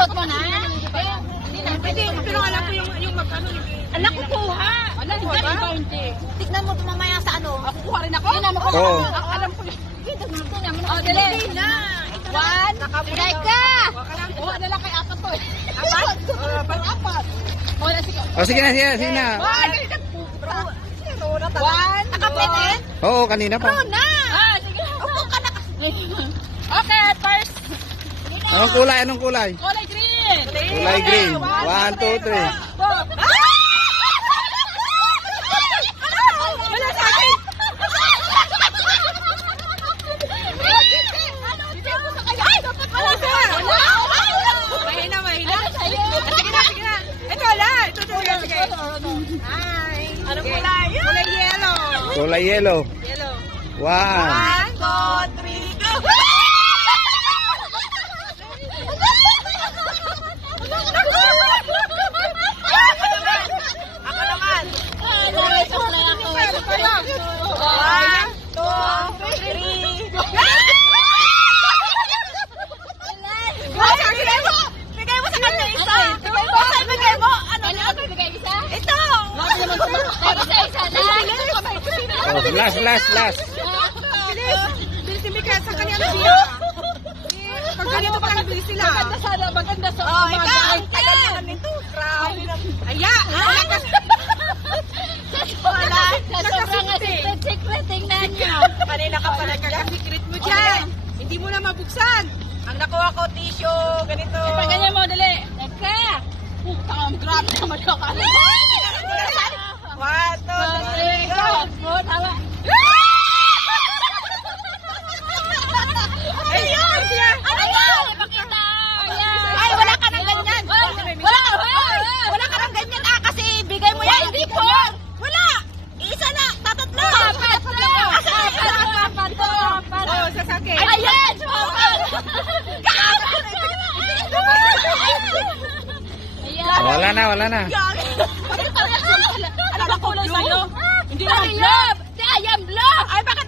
Napindot mo na. Pwede, pero alam ko yung magkano. Anak ko kuha. Alam ko ba? Tignan mo mamaya sa ano. Ako kuha rin ako. Yun na, makuha Oo. mo. Alam ko yun. Dali na. One. Pinay ka. Kuha na lang kay apat to eh. Apat? Pang-apat. Wala sige. O sige na, sige na. One. Nakapitin? Oo, kanina pa. Na. Sige. Upo ka na. Okay, first. Anong kulay? Anong kulay? Kulay green. Kulay green. 1, 2, 3. Wala sa akin. Wala sa Mahina. Sige na. Ito wala. Ito. Sige. Anong kulay? Kulay yellow. Kulay yellow. Yellow. 1. 1, 2, 3, go! Ako naman. 1, 2, 3, go! Bigay mo sa kanya isa. Bigay mo. Ano bigay isa? Ito. Isa na. Oh, last. Bilis si Mika sa kanya na siya. Pag ganito pa nabili sila. Maganda sa umaga. Ang tagal na nito. Grabe na. Aya! Wala. Sobrang secret. Tingnan nyo. Kanina ka pala secret mo dyan. Hindi mo na mabuksan. Ang nakuha ko, tissue. Ganito. Ganyan mo, dali. Nagka. Grabe naman ka ka. 1, 2, 3, go! Tama. Ayun! Ano yun? Pakita. Ay, wala ka ng ganyan. Wala ka ng ganyan kasi bigay mo yan. Hindi po. Wala! Isa na! Tatatlo! Apat. Oo, sasakit. Ayan! Wala na. Ano ba kulay sa'yo? Hindi na love. I am love. Ay, bakit